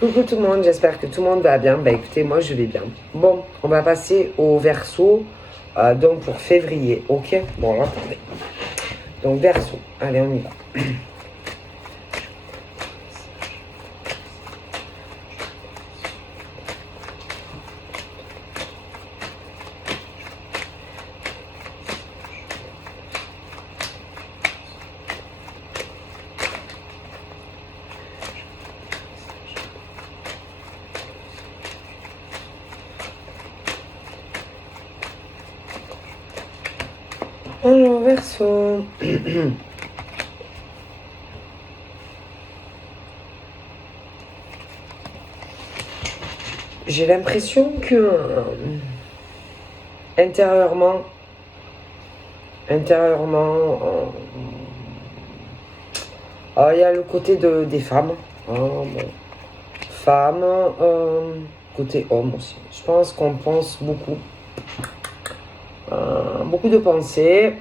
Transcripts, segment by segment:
Coucou tout le monde, j'espère que tout le monde va bien. Bah écoutez, moi je vais bien. Bon, on va passer au Verseau, donc pour février, ok? Bon, alors, attendez. Donc Verseau, allez on y va. Alors Verseau. J'ai l'impression que intérieurement, il y a le côté des femmes. Bon. Femmes, côté homme aussi. Je pense qu'on pense beaucoup. Beaucoup de pensées.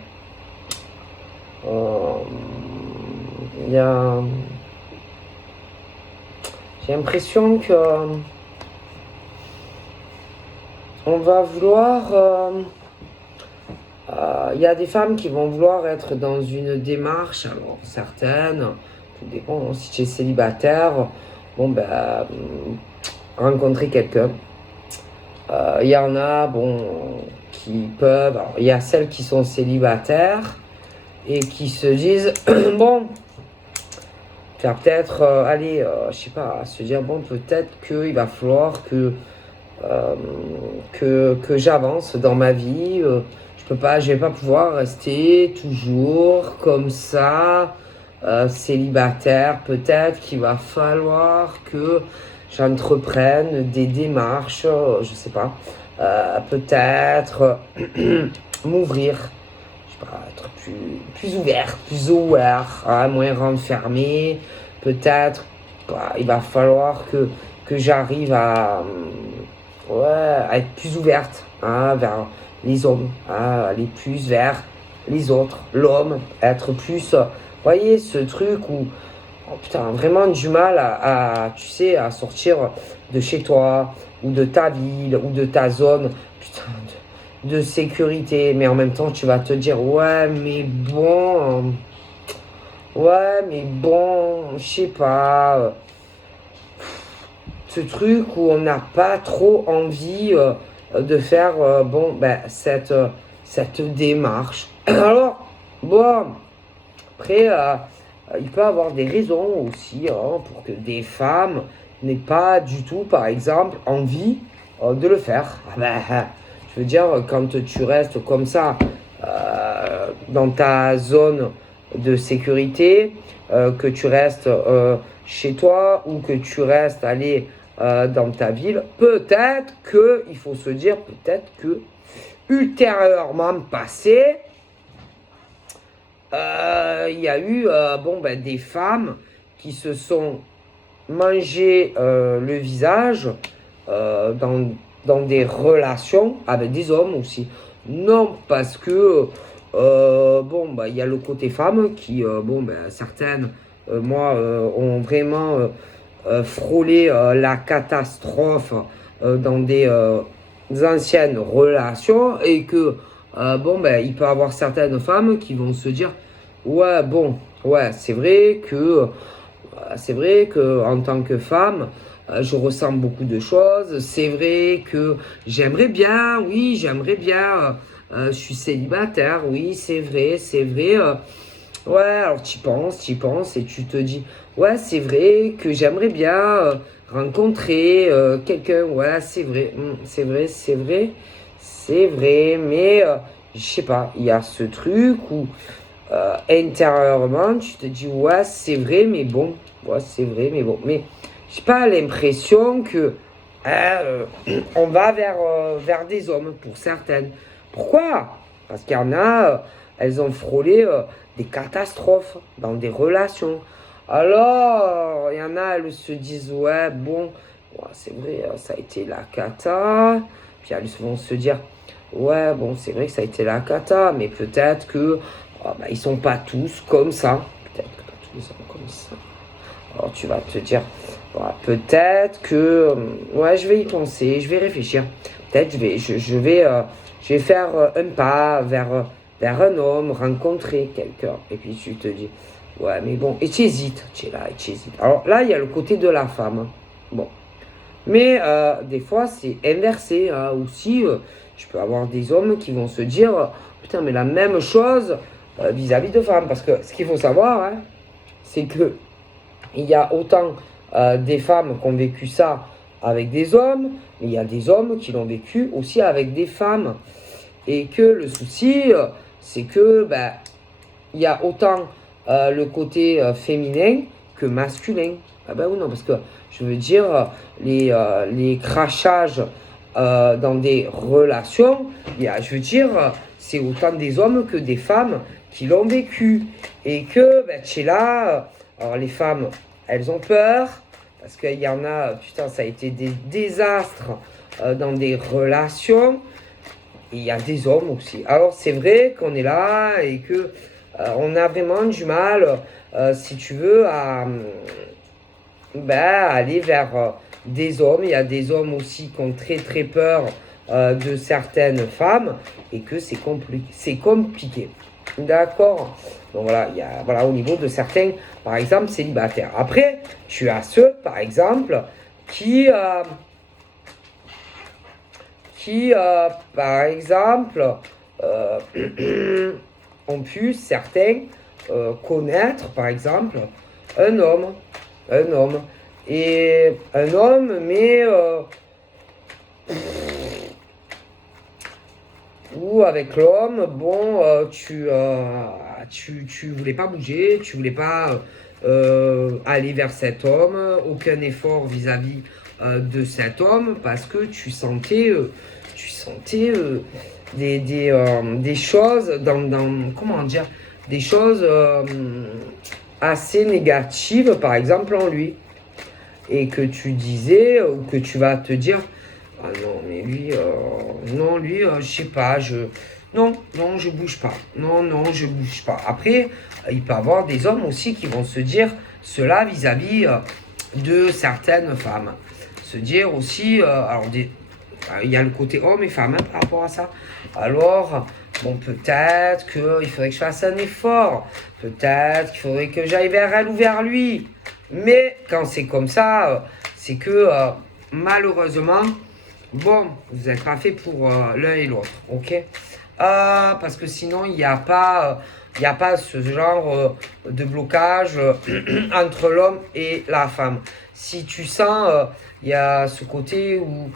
Il y a... J'ai l'impression que on va vouloir... il y a des femmes qui vont vouloir être dans une démarche, alors certaines, tout dépend, si tu es célibataire, bon ben, rencontrer quelqu'un. Il y en a, bon, qui peuvent, alors, il y a celles qui sont célibataires et qui se disent, bon, tu vas peut-être aller, je sais pas, se dire, bon, peut-être qu'il va falloir que j'avance dans ma vie. Je vais pas pouvoir rester toujours comme ça, célibataire. Peut-être qu'il va falloir que j'entreprenne des démarches, je sais pas. Peut-être m'ouvrir, je sais pas, être plus ouvert, hein, moins renfermé. Peut-être, il va falloir que j'arrive à être plus ouverte, hein, vers les hommes, hein, aller plus vers les autres, l'homme, être plus, voyez, ce truc où, oh putain, vraiment du mal tu sais, à sortir de chez toi, ou de ta ville, ou de ta zone, putain, de sécurité, mais en même temps, tu vas te dire, ouais, mais bon, je sais pas, ce truc où on n'a pas trop envie de faire cette démarche. Alors, bon, après, il peut y avoir des raisons aussi pour que des femmes n'aient pas du tout, par exemple, envie de le faire. Je veux dire, quand tu restes comme ça dans ta zone de sécurité, que tu restes chez toi ou que tu restes dans ta ville, peut-être qu'il faut se dire, peut-être que ultérieurement passé, il y a eu des femmes qui se sont mangé le visage dans des relations avec des hommes aussi. Non, parce que il y a le côté femme qui, certaines, ont vraiment frôlé la catastrophe dans des anciennes relations et que, il peut y avoir certaines femmes qui vont se dire, c'est vrai que en tant que femme, je ressens beaucoup de choses. C'est vrai que j'aimerais bien, je suis célibataire, oui, c'est vrai. Alors tu penses et tu te dis, ouais, c'est vrai que j'aimerais bien rencontrer quelqu'un. Ouais, c'est vrai, mais je sais pas, il y a ce truc où intérieurement, tu te dis, ouais, c'est vrai, mais bon. Mais j'ai pas l'impression que on va vers des hommes pour certaines. Pourquoi? Parce qu'il y en a, elles ont frôlé des catastrophes dans des relations. Alors, il y en a, elles se disent, ouais, c'est vrai, ça a été la cata. Puis elles vont se dire, ouais, bon, c'est vrai que ça a été la cata, mais peut-être que ils sont pas tous comme ça. Peut-être que pas tous sont comme ça. Alors tu vas te dire, voilà, peut-être que, ouais, je vais y penser, je vais réfléchir. Peut-être je vais faire un pas vers un homme, rencontrer quelqu'un. Et puis tu te dis, ouais, mais bon, et tu hésites, tu es là, et tu hésites. Alors là, il y a le côté de la femme. Bon. Mais des fois, c'est inversé. Hein, aussi, je peux avoir des hommes qui vont se dire, putain, mais la même chose vis-à-vis de femmes. Parce que ce qu'il faut savoir, hein, c'est que il y a autant des femmes qui ont vécu ça avec des hommes, mais il y a des hommes qui l'ont vécu aussi avec des femmes. Et que le souci, c'est que ben, il y a autant le côté féminin que masculin. Ah ben oui, non, parce que je veux dire, les crachages dans des relations, je veux dire, c'est autant des hommes que des femmes qui l'ont vécu. Et que, ben, tu es là, alors les femmes, elles ont peur, parce qu'il y en a, putain, ça a été des désastres dans des relations. Et il y a des hommes aussi. Alors c'est vrai qu'on est là et que on a vraiment du mal, si tu veux, à aller vers des hommes. Il y a des hommes aussi qui ont très très peur de certaines femmes et que c'est compliqué. D'accord. Donc voilà, il y a, voilà, au niveau de certains, par exemple, célibataires. Après, tu as ceux, par exemple, qui, par exemple, ont pu certains connaître, par exemple, un homme, et un homme, mais ou avec l'homme, bon, tu voulais pas bouger, tu voulais pas aller vers cet homme, aucun effort vis-à-vis de cet homme, parce que tu sentais des choses comment dire, des choses assez négatives, par exemple, en lui. Et que tu disais, ou que tu vas te dire, ah non, mais lui, je sais pas, non, je bouge pas. Non, je bouge pas. Après, il peut y avoir des hommes aussi qui vont se dire cela vis-à-vis de certaines femmes. Se dire aussi, il y a le côté homme et femme hein, par rapport à ça. Alors, bon, peut-être qu'il faudrait que je fasse un effort. Peut-être qu'il faudrait que j'aille vers elle ou vers lui. Mais quand c'est comme ça, c'est que malheureusement, bon, vous n'êtes pas fait pour l'un et l'autre, ok? Parce que sinon, il n'y a pas ce genre de blocage entre l'homme et la femme. Si tu sens, il y a ce côté où,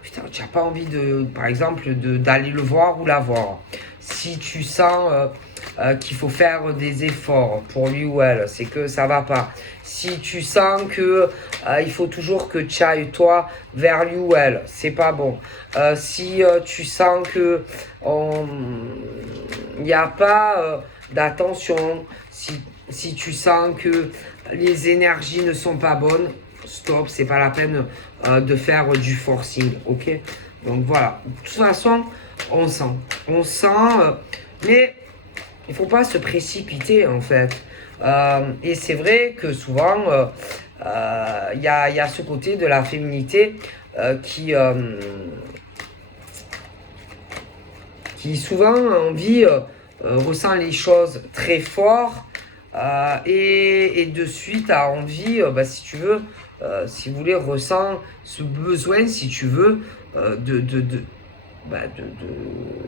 putain, tu n'as pas envie par exemple, d'aller le voir ou la voir. Si tu sens qu'il faut faire des efforts pour lui ou elle, c'est que ça va pas. Si tu sens que il faut toujours que tu ailles toi vers lui ou elle, c'est pas bon. Si tu sens que il n'y a pas d'attention, si tu sens que les énergies ne sont pas bonnes, stop, c'est pas la peine de faire du forcing, ok? Donc voilà, de toute façon, on sent, mais il faut pas se précipiter en fait. Et c'est vrai que souvent, il y a ce côté de la féminité qui souvent ressent les choses très fort et de suite a envie, si tu veux, si vous voulez, ressent ce besoin, si tu veux,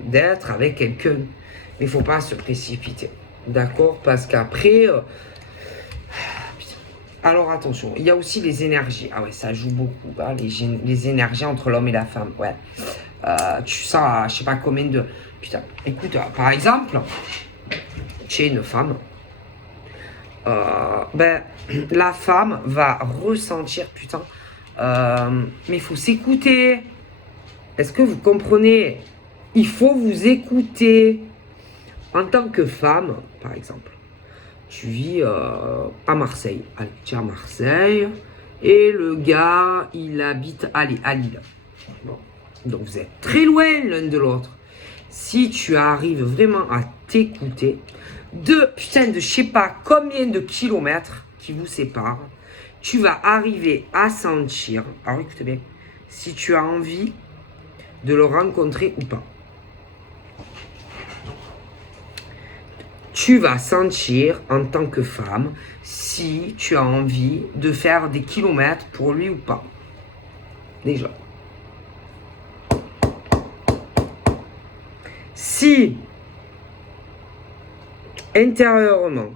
d'être avec quelqu'un. Mais il ne faut pas se précipiter. D'accord? Parce qu'après... alors attention, il y a aussi les énergies. Ah ouais, ça joue beaucoup. Hein, les énergies entre l'homme et la femme. Ouais. Tu sens, je sais pas combien de... Putain, écoute, par exemple, tu es une femme. La femme va ressentir, putain, mais il faut s'écouter. Est-ce que vous comprenez? Il faut vous écouter. En tant que femme, par exemple, tu vis à Marseille. Allez, tu es à Marseille et le gars, il habite à Lille. Bon. Donc vous êtes très loin l'un de l'autre. Si tu arrives vraiment à t'écouter, de je sais pas combien de kilomètres qui vous séparent, tu vas arriver à sentir, alors écoute bien, si tu as envie de le rencontrer ou pas. Tu vas sentir en tant que femme si tu as envie de faire des kilomètres pour lui ou pas. Déjà. Si intérieurement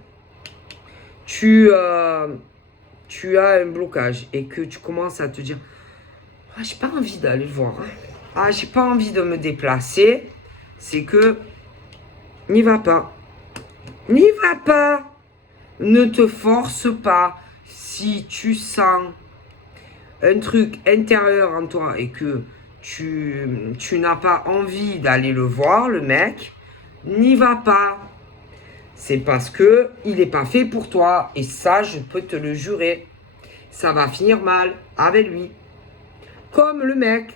tu as un blocage et que tu commences à te dire ah, j'ai pas envie d'aller le voir, ah, j'ai pas envie de me déplacer, c'est que n'y va pas. N'y va pas. Ne te force pas. Si tu sens un truc intérieur en toi et que tu n'as pas envie d'aller le voir, le mec, n'y va pas. C'est parce que il n'est pas fait pour toi. Et ça, je peux te le jurer. Ça va finir mal avec lui. Comme le mec.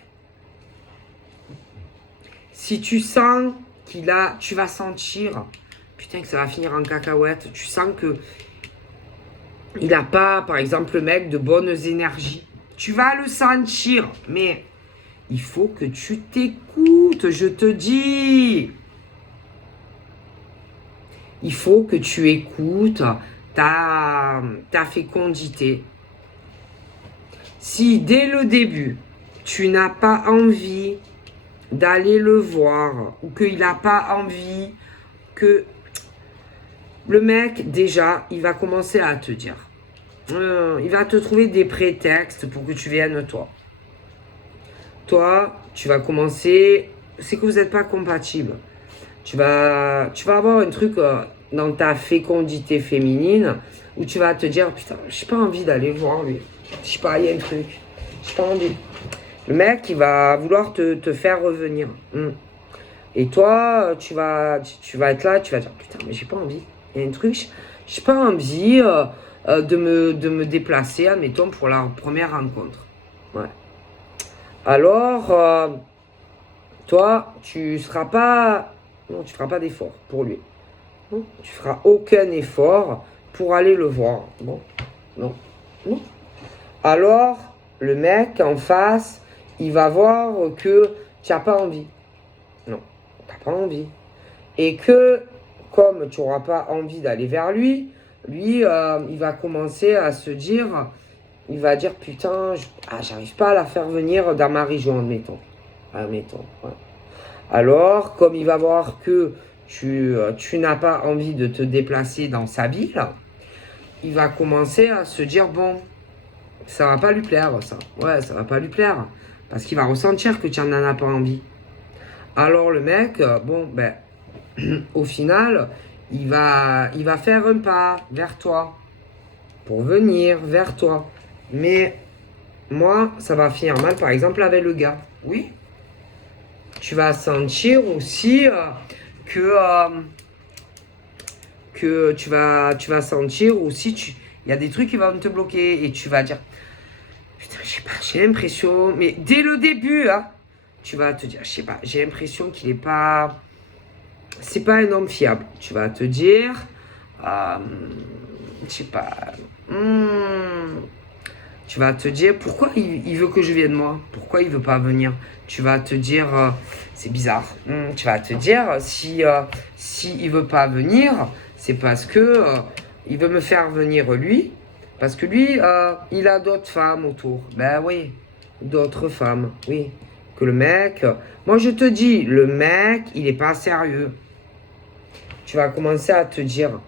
Si tu sens tu vas sentir, putain, que ça va finir en cacahuète. Tu sens que il n'a pas, par exemple, le mec, de bonnes énergies. Tu vas le sentir, mais il faut que tu t'écoutes, je te dis. Il faut que tu écoutes ta fécondité. Si dès le début, tu n'as pas envie d'aller le voir ou qu'il n'a pas envie que le mec, déjà, il va commencer à te dire. Il va te trouver des prétextes pour que tu viennes toi. Toi, tu vas commencer... C'est que vous n'êtes pas compatibles. Tu vas avoir un truc dans ta fécondité féminine où tu vas te dire, putain, j'ai pas envie d'aller voir lui. Je sais pas, il y a un truc. J'ai pas envie. Le mec, il va vouloir te faire revenir. Et toi, tu vas être là, tu vas dire, putain, mais j'ai pas envie. Il y a un truc, j'ai pas envie de me déplacer, admettons, pour la première rencontre. Ouais. Alors, toi, tu feras pas d'effort pour lui. Non, tu feras aucun effort pour aller le voir. Bon, non. Alors, le mec en face, il va voir que tu n'as pas envie. Non, tu n'as pas envie. Et que, comme tu n'auras pas envie d'aller vers lui, il va commencer à se dire, il va dire, putain, j'arrive pas à la faire venir dans ma région, admettons. Ouais. Alors, comme il va voir que tu n'as pas envie de te déplacer dans sa ville, il va commencer à se dire, bon, ça va pas lui plaire, ça. Ouais, ça va pas lui plaire. Parce qu'il va ressentir que tu n'en as pas envie. Alors le mec, bon, ben, au final, il va faire un pas vers toi. Pour venir vers toi. Mais moi, ça va finir mal, par exemple, avec le gars. Oui. Tu vas sentir aussi que tu vas sentir aussi, il y a des trucs qui vont te bloquer et tu vas dire, putain, je sais pas, j'ai l'impression, mais dès le début, hein, tu vas te dire, je sais pas, j'ai l'impression qu'il est pas, c'est pas un homme fiable. Tu vas te dire, je sais pas, tu vas te dire, pourquoi il veut que je vienne moi? Pourquoi il veut pas venir? Tu vas te dire, c'est bizarre. Tu vas te dire, si il veut pas venir, c'est parce que il veut me faire venir lui. Parce que lui, il a d'autres femmes autour. Ben oui, d'autres femmes, oui. Que le mec... moi, je te dis, le mec, il n'est pas sérieux. Tu vas commencer à te dire,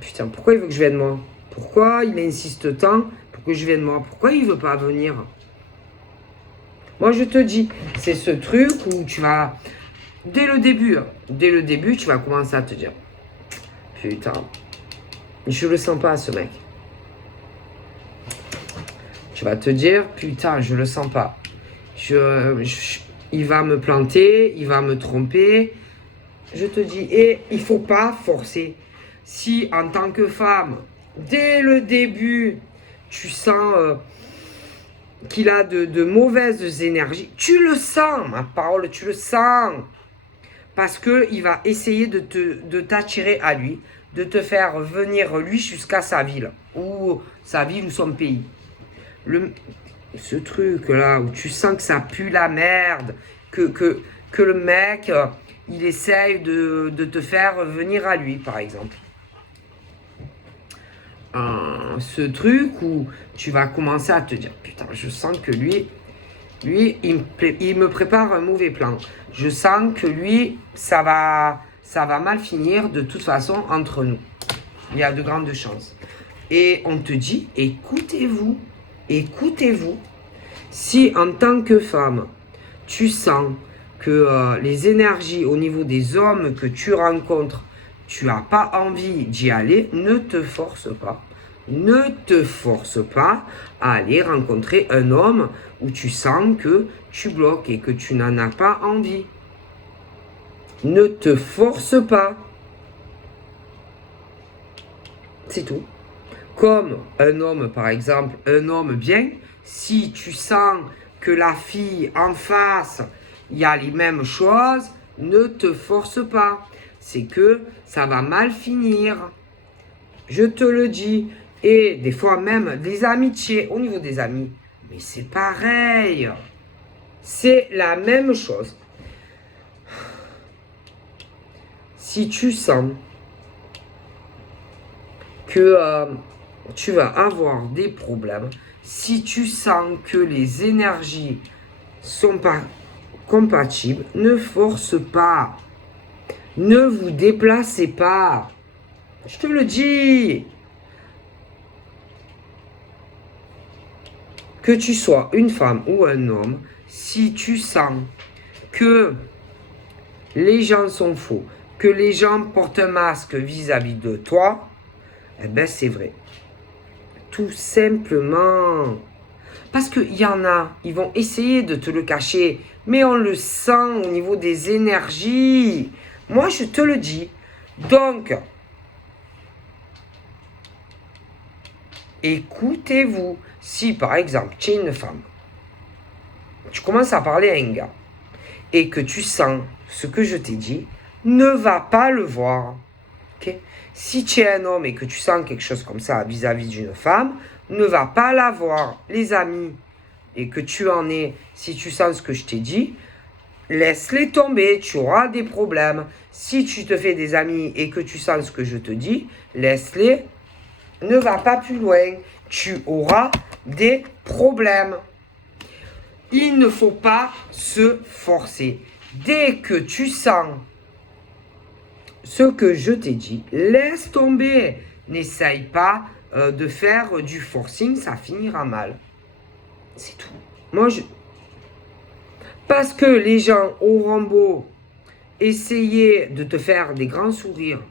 putain, pourquoi il veut que je vienne moi? Pourquoi il insiste tant pour que je vienne moi? Pourquoi il veut pas venir? Moi, je te dis, c'est ce truc où tu vas... dès le début, tu vas commencer à te dire, putain, je le sens pas, ce mec. Tu vas te dire, putain, je le sens pas. Il va me planter, il va me tromper. Je te dis, et il faut pas forcer. Si, en tant que femme, dès le début, tu sens qu'il a de mauvaises énergies, tu le sens, ma parole, tu le sens. Parce qu'il va essayer de t'attirer à lui, de te faire venir lui jusqu'à sa ville ou son pays. Ce truc-là où tu sens que ça pue la merde, que le mec, il essaye de te faire venir à lui, par exemple. Ce truc où tu vas commencer à te dire, putain, je sens que lui il me prépare un mauvais plan. Je sens que lui, ça va mal finir de toute façon entre nous. Il y a de grandes chances. Et on te dit, écoutez-vous. Si en tant que femme, tu sens que les énergies au niveau des hommes que tu rencontres, tu n'as pas envie d'y aller, ne te force pas. Ne te force pas à aller rencontrer un homme où tu sens que tu bloques et que tu n'en as pas envie. Ne te force pas. C'est tout. Comme un homme, par exemple, un homme bien, si tu sens que la fille en face, il y a les mêmes choses, ne te force pas. C'est que ça va mal finir. Je te le dis. Et des fois même des amitiés, au niveau des amis, mais c'est pareil. C'est la même chose. Si tu sens que tu vas avoir des problèmes, si tu sens que les énergies sont pas compatibles, ne force pas. Ne vous déplacez pas. Je te le dis. Que tu sois une femme ou un homme, si tu sens que les gens sont faux, que les gens portent un masque vis-à-vis de toi, eh bien c'est vrai. Tout simplement. Parce qu'il y en a, ils vont essayer de te le cacher, mais on le sent au niveau des énergies. Moi, je te le dis. Donc, écoutez-vous. Si, par exemple, tu es une femme, tu commences à parler à un gars, et que tu sens ce que je t'ai dit, ne va pas le voir. Okay? Si tu es un homme et que tu sens quelque chose comme ça vis-à-vis d'une femme, ne va pas la voir. Les amis, et que tu en es, si tu sens ce que je t'ai dit, laisse-les tomber, tu auras des problèmes. Si tu te fais des amis et que tu sens ce que je te dis, laisse-les, ne va pas plus loin. Tu auras des problèmes. Il ne faut pas se forcer. Dès que tu sens ce que je t'ai dit, laisse tomber. N'essaye pas de faire du forcing, ça finira mal. C'est tout. Parce que les gens auront beau essayer de te faire des grands sourires.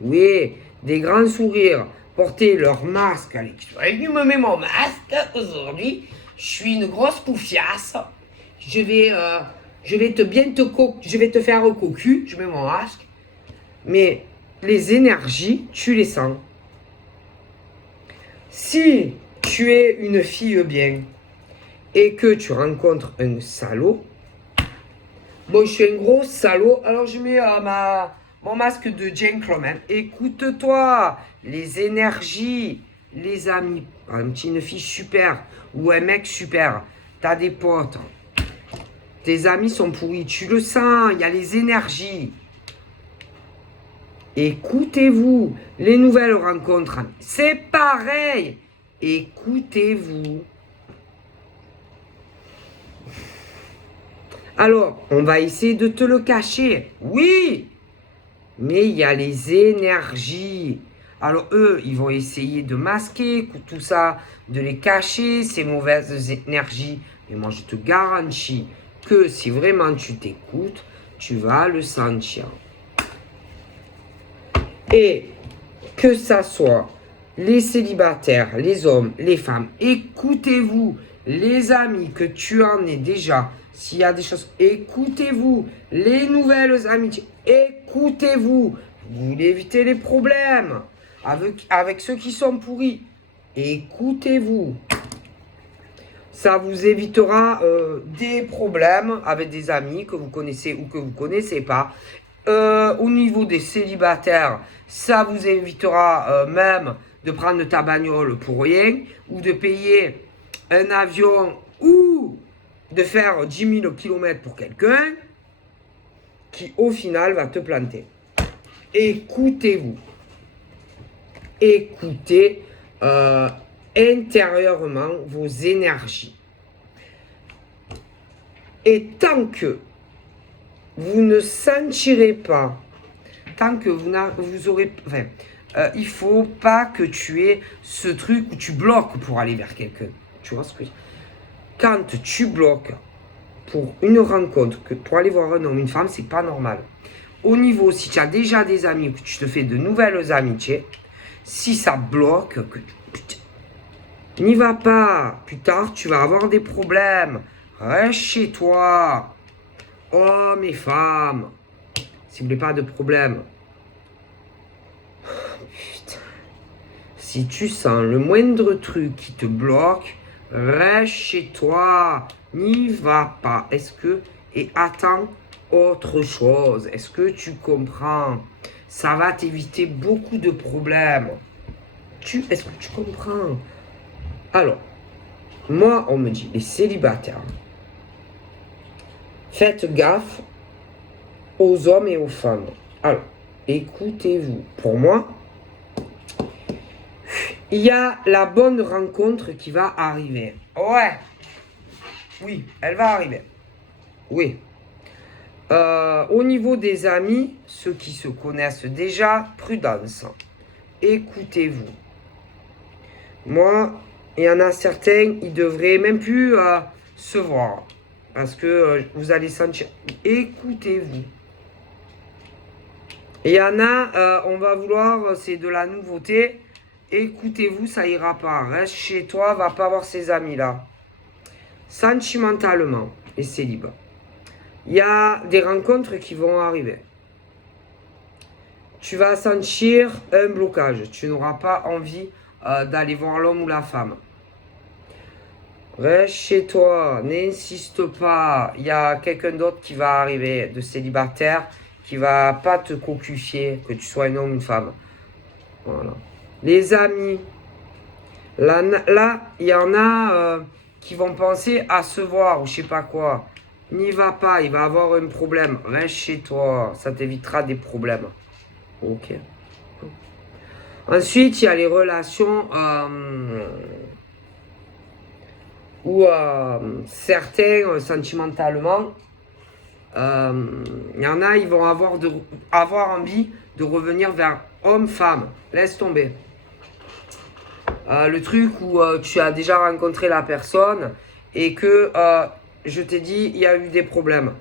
Oui, des grands sourires. Porter leur masque. Allez, je me mets mon masque aujourd'hui. Je suis une grosse poufiasse. Je vais te faire au cocu. Je mets mon masque. Mais les énergies, tu les sens. Si tu es une fille bien et que tu rencontres un salaud, bon, je suis un gros salaud, alors je mets mon masque de gentleman. Écoute-toi, les énergies, les amis, une fille super ou un mec super, t'as des potes, tes amis sont pourris, tu le sens, il y a les énergies. Écoutez-vous, les nouvelles rencontres, c'est pareil. Écoutez-vous. Alors, on va essayer de te le cacher. Oui, mais il y a les énergies. Alors, eux, ils vont essayer de masquer tout ça, de les cacher, ces mauvaises énergies. Mais moi, je te garantis que si vraiment tu t'écoutes, tu vas le sentir. Et que ça soit les célibataires, les hommes, les femmes, écoutez-vous, les amis, que tu en es déjà, s'il y a des choses, écoutez-vous, les nouvelles amitiés, écoutez-vous, vous voulez éviter les problèmes avec ceux qui sont pourris, écoutez-vous. Ça vous évitera des problèmes avec des amis que vous connaissez ou que vous ne connaissez pas. Au niveau des célibataires, ça vous évitera même de prendre ta bagnole pour rien, ou de payer un avion, ou de faire 10 000 km pour quelqu'un qui au final va te planter. Écoutez-vous. Écoutez intérieurement vos énergies. Et tant que vous ne sentirez pas, tant que vous aurez... Enfin, il ne faut pas que tu aies ce truc où tu bloques pour aller vers quelqu'un. Tu vois ce que je veux dire? Quand tu bloques pour une rencontre, pour aller voir un homme, une femme, c'est pas normal. Au niveau, si tu as déjà des amis, que tu te fais de nouvelles amitiés, si ça bloque, n'y va pas. Plus tard, tu vas avoir des problèmes. Reste chez toi. Hommes et femmes. Si vous voulez pas de problème. Putain. Si tu sens le moindre truc qui te bloque, reste chez toi. N'y va pas. Et attends autre chose. Est-ce que tu comprends? Ça va t'éviter beaucoup de problèmes. Est-ce que tu comprends? Alors, moi, on me dit, les célibataires, faites gaffe aux hommes et aux femmes. Alors, écoutez-vous. Pour moi, il y a la bonne rencontre qui va arriver. Ouais. Oui, elle va arriver. Oui. Au niveau des amis, ceux qui se connaissent déjà, prudence. Écoutez-vous. Moi, il y en a certains, ils devraient même plus se voir. Parce que vous allez sentir... Écoutez-vous. Il y en a, on va vouloir, c'est de la nouveauté. Écoutez-vous, ça ira pas. Reste chez toi, va pas voir ces amis-là. Sentimentalement, et c'est libre. Il y a des rencontres qui vont arriver. Tu vas sentir un blocage. Tu n'auras pas envie d'aller voir l'homme ou la femme. Reste chez toi, n'insiste pas. Il y a quelqu'un d'autre qui va arriver, de célibataire, qui va pas te cocufier, que tu sois un homme ou une femme. Voilà. Les amis, là, il y en a qui vont penser à se voir ou je sais pas quoi. N'y va pas, il va avoir un problème. Reste chez toi, ça t'évitera des problèmes. Ok. Ensuite, il y a les relations où certains, sentimentalement, il y en a, ils vont avoir envie de revenir vers homme-femme. Laisse tomber. Le truc où tu as déjà rencontré la personne et que je t'ai dit, il y a eu des problèmes.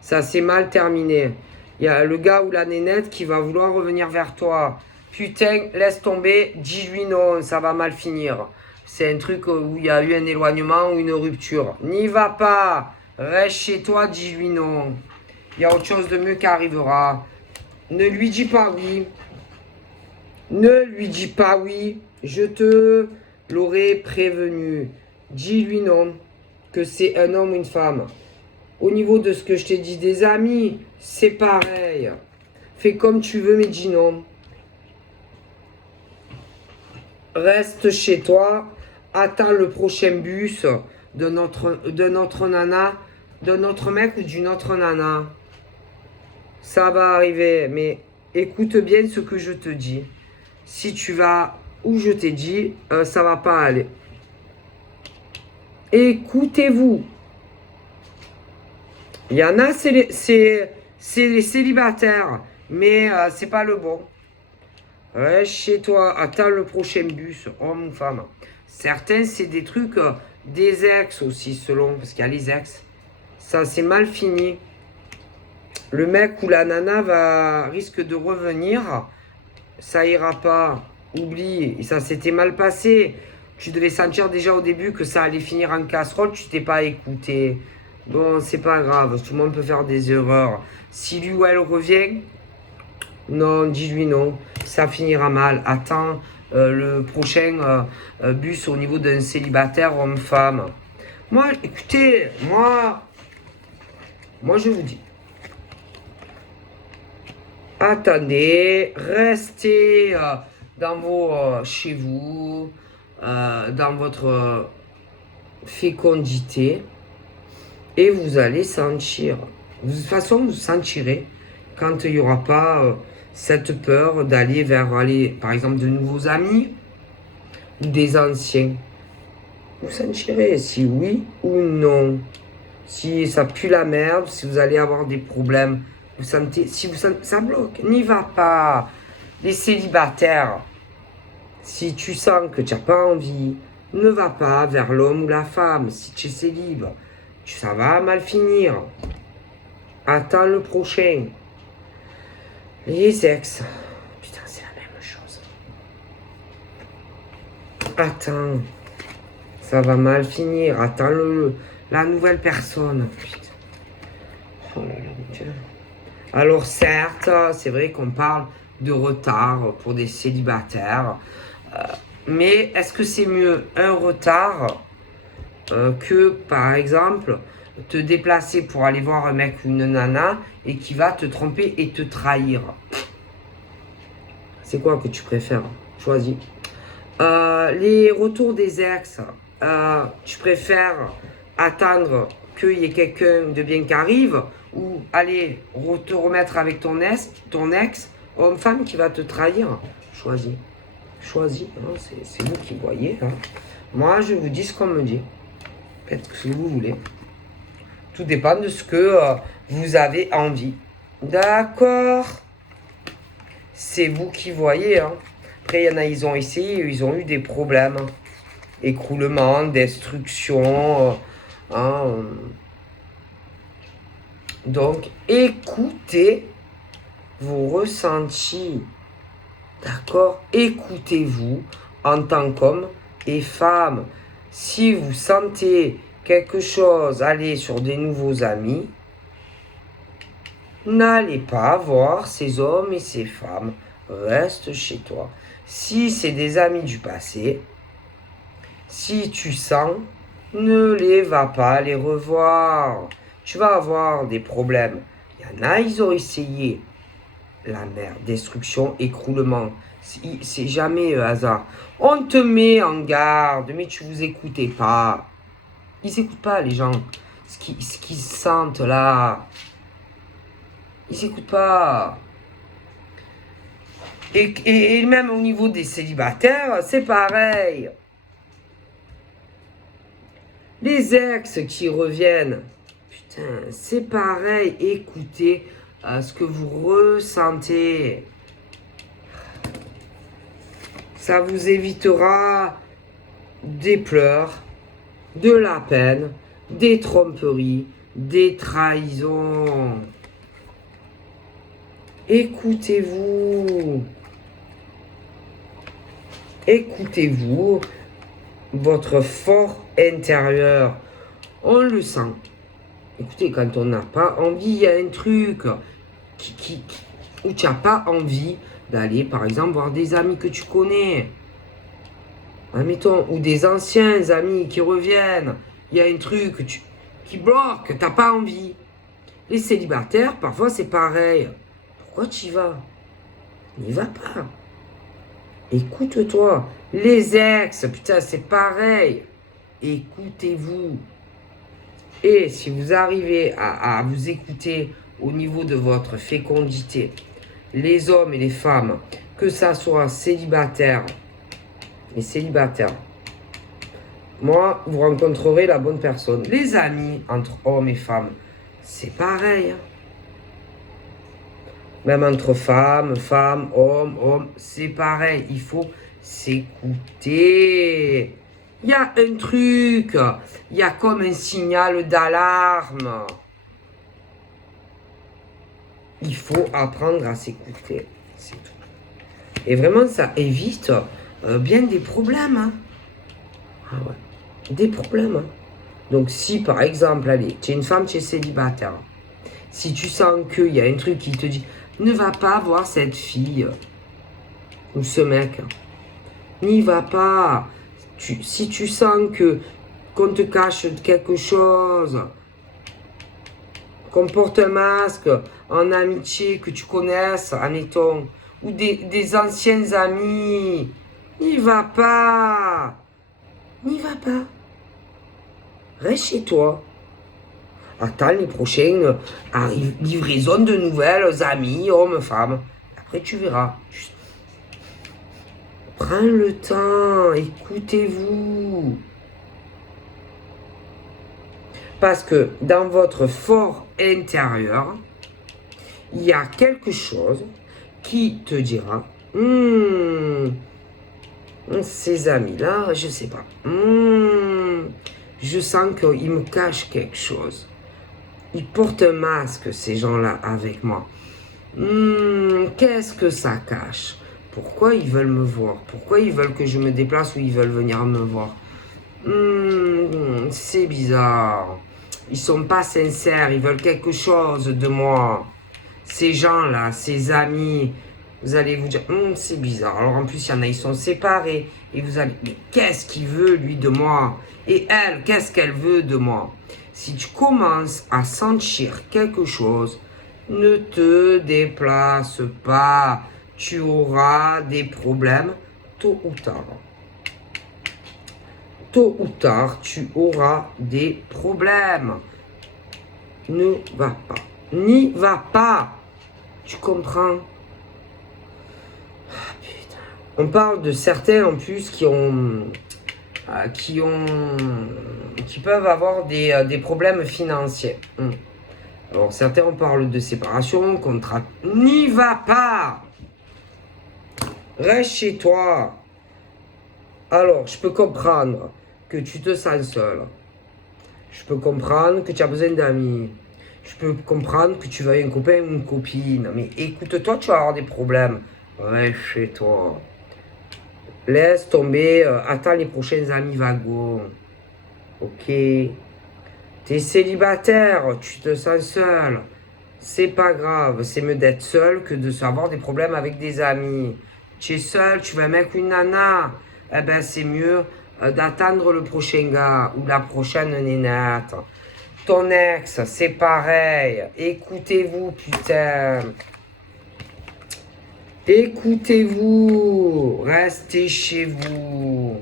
Ça s'est mal terminé. Il y a le gars ou la nénette qui va vouloir revenir vers toi. Putain, laisse tomber, dis-lui non, ça va mal finir. C'est un truc où il y a eu un éloignement ou une rupture. N'y va pas, reste chez toi, dis-lui non. Il y a autre chose de mieux qui arrivera. Ne lui dis pas oui. Ne lui dis pas oui. Je te l'aurais prévenu. Dis-lui non, que c'est un homme ou une femme. Au niveau de ce que je t'ai dit des amis, c'est pareil. Fais comme tu veux, mais dis non. Reste chez toi. Attends le prochain bus de notre nana, de notre mec ou d'une autre nana. Ça va arriver, mais écoute bien ce que je te dis. Si tu vas où je t'ai dit, ça va pas aller. Écoutez-vous. Il y en a, c'est les célibataires, mais c'est pas le bon. Reste chez toi, attends le prochain bus, homme ou femme. Certains, c'est des trucs, des ex aussi, selon, parce qu'il y a les ex. Ça, c'est mal fini. Le mec ou la nana risque de revenir. Ça ira pas. Oublie, ça s'était mal passé. Tu devais sentir déjà au début que ça allait finir en casserole, tu t'es pas écouté. Bon, c'est pas grave, tout le monde peut faire des erreurs. Si lui ou elle revient, non, dis-lui non, ça finira mal. Attends le prochain bus au niveau d'un célibataire homme-femme. Moi, écoutez, moi je vous dis, attendez, restez chez vous, dans votre fécondité, et vous allez sentir. De toute façon, vous sentirez quand il n'y aura pas cette peur d'aller vers, par exemple, de nouveaux amis ou des anciens. Vous sentirez si oui ou non. Si ça pue la merde, si vous allez avoir des problèmes, vous sentez, si vous sentez, ça bloque, n'y va pas. Les célibataires, si tu sens que tu n'as pas envie, ne va pas vers l'homme ou la femme. Si tu es célib, ça va mal finir. Attends le prochain. Les ex, putain, c'est la même chose. Attends, ça va mal finir. Attends la nouvelle personne. Putain. Oh là là, mon Dieu. Alors certes, c'est vrai qu'on parle de retard pour des célibataires. Mais est-ce que c'est mieux un retard que, par exemple, te déplacer pour aller voir un mec ou une nana et qui va te tromper et te trahir? C'est quoi que tu préfères? Choisis. Les retours des ex, tu préfères attendre qu'il y ait quelqu'un de bien qui arrive ou aller te remettre avec ton ex, homme-femme qui va te trahir? Choisis. Choisis, hein, c'est vous qui voyez. Hein. Moi, je vous dis ce qu'on me dit. Faites ce que vous voulez. Tout dépend de ce que vous avez envie. D'accord. C'est vous qui voyez. Hein. Après, il y en a, ils ont essayé, ils ont eu des problèmes. Écroulement, destruction. Donc, écoutez vos ressentis. D'accord? Écoutez-vous en tant qu'homme et femme. Si vous sentez quelque chose, allez sur des nouveaux amis. N'allez pas voir ces hommes et ces femmes. Reste chez toi. Si c'est des amis du passé, si tu sens, ne les va pas les revoir. Tu vas avoir des problèmes. Il y en a, ils ont essayé. La merde, destruction, écroulement. C'est jamais hasard. On te met en garde, mais tu vous écoutez pas. Ils écoutent pas, les gens. Ce qu'ils sentent là. Ils écoutent pas. Et même au niveau des célibataires, c'est pareil. Les ex qui reviennent, putain, c'est pareil. Écoutez ce que vous ressentez. Ça vous évitera des pleurs, de la peine, des tromperies, des trahisons. Écoutez-vous. Écoutez-vous, votre fort intérieur. On le sent. Écoutez, quand on n'a pas envie, il y a un truc où tu n'as pas envie d'aller, par exemple, voir des amis que tu connais. Admettons, ou des anciens amis qui reviennent. Il y a un truc qui bloque, tu n'as pas envie. Les célibataires, parfois, c'est pareil. Pourquoi tu y vas? N'y va pas. Écoute-toi. Les ex, putain, c'est pareil. Écoutez-vous. Et si vous arrivez à vous écouter au niveau de votre fécondité, les hommes et les femmes, que ça soit célibataire et célibataire, moi, vous rencontrerez la bonne personne. Les amis entre hommes et femmes, c'est pareil. Même entre femmes, hommes, c'est pareil. Il faut s'écouter. Il y a un truc, il y a comme un signal d'alarme. Il faut apprendre à s'écouter, c'est tout. Et vraiment, ça évite bien des problèmes. Hein. Ah ouais, des problèmes. Hein. Donc si par exemple, allez, tu es une femme, tu es célibataire. Si tu sens qu'il y a un truc qui te dit, ne va pas voir cette fille ou ce mec. N'y va pas. Si tu sens qu'on te cache quelque chose, qu'on porte un masque en amitié, que tu connaisses, admettons, ou des anciennes amies. N'y va pas. N'y va pas. Reste chez toi. Attends les prochaines livraisons de nouvelles amis, hommes, femmes. Après, tu verras. Prends le temps, écoutez-vous. Parce que dans votre fort intérieur, il y a quelque chose qui te dira, ces amis-là, je sais pas. Je sens qu'ils me cachent quelque chose. Ils portent un masque, ces gens-là, avec moi. Qu'est-ce que ça cache? Pourquoi ils veulent me voir? Pourquoi ils veulent que je me déplace ou ils veulent venir me voir? C'est bizarre. Ils sont pas sincères, ils veulent quelque chose de moi. Ces gens-là, ces amis, vous allez vous dire, c'est bizarre. Alors en plus, il y en a, ils sont séparés. Et vous allez, mais qu'est-ce qu'il veut, lui, de moi? Et elle, qu'est-ce qu'elle veut de moi? Si tu commences à sentir quelque chose, ne te déplace pas. Tu auras des problèmes tôt ou tard. Tôt ou tard, tu auras des problèmes. Ne va pas. N'y va pas. Tu comprends? Ah, putain. On parle de certains en plus qui peuvent avoir des problèmes financiers. Alors certains on parle de séparation, contrat. N'y va pas. Reste chez toi. Alors, je peux comprendre que tu te sens seul. Je peux comprendre que tu as besoin d'amis. Je peux comprendre que tu veux un copain ou une copine. Mais écoute-toi, tu vas avoir des problèmes. Reste chez toi. Laisse tomber. Attends les prochains amis wagons. Ok. T'es célibataire. Tu te sens seul. C'est pas grave. C'est mieux d'être seul que de avoir des problèmes avec des amis. Tu es seul, tu veux un mec ou une nana. Eh ben, c'est mieux d'attendre le prochain gars ou la prochaine nénette. Ton ex, c'est pareil. Écoutez-vous, putain. Écoutez-vous. Restez chez vous.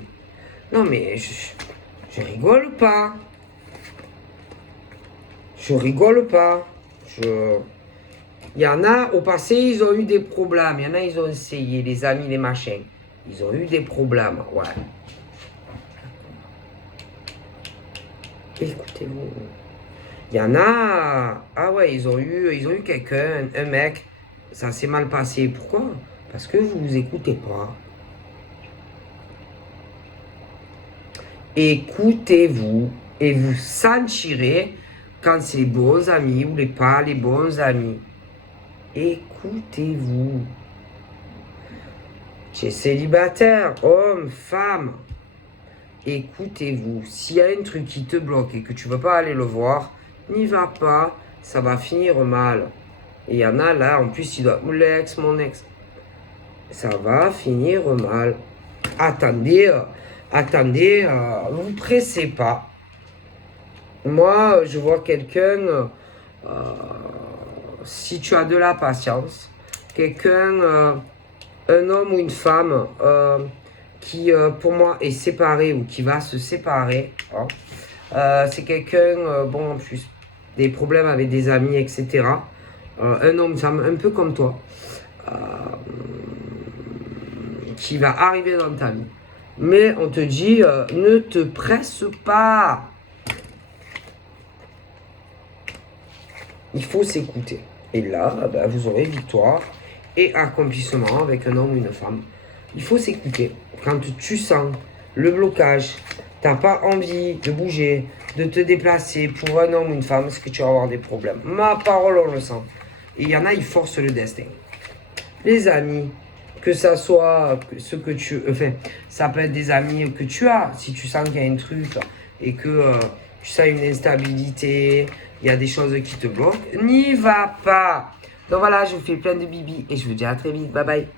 Non, mais je rigole pas. Je rigole pas. Il y en a, au passé, ils ont eu des problèmes. Il y en a, ils ont essayé, les amis, les machins. Ils ont eu des problèmes, ouais. Écoutez-vous. Il y en a, ah ouais, ils ont eu quelqu'un, un mec, ça s'est mal passé. Pourquoi? Parce que vous vous écoutez pas. Écoutez-vous et vous sentirez quand c'est les bons amis ou pas les bons amis. Écoutez-vous. Tu es célibataire, homme, femme. Écoutez-vous. S'il y a un truc qui te bloque et que tu ne veux pas aller le voir, n'y va pas. Ça va finir mal. Et il y en a là, en plus, il doit. L'ex, mon ex. Ça va finir mal. Attendez, vous pressez pas. Moi, je vois quelqu'un. Si tu as de la patience, quelqu'un, un homme ou une femme qui, pour moi, est séparé ou qui va se séparer, c'est quelqu'un, bon, en plus, des problèmes avec des amis, etc. Un homme, une femme, un peu comme toi, qui va arriver dans ta vie. Mais on te dit, ne te presse pas. Il faut s'écouter. Et là, ben, vous aurez victoire et accomplissement avec un homme ou une femme. Il faut s'écouter. Quand tu sens le blocage, tu n'as pas envie de bouger, de te déplacer pour un homme ou une femme, c'est que tu vas avoir des problèmes. Ma parole, on le sent. Et il y en a, ils forcent le destin. Les amis, que ça soit ce que tu... Enfin, ça peut être des amis que tu as, si tu sens qu'il y a un truc et que tu sens une instabilité, il y a des choses qui te bloquent, n'y va pas. Donc voilà, je vous fais plein de bibis et je vous dis à très vite. Bye bye.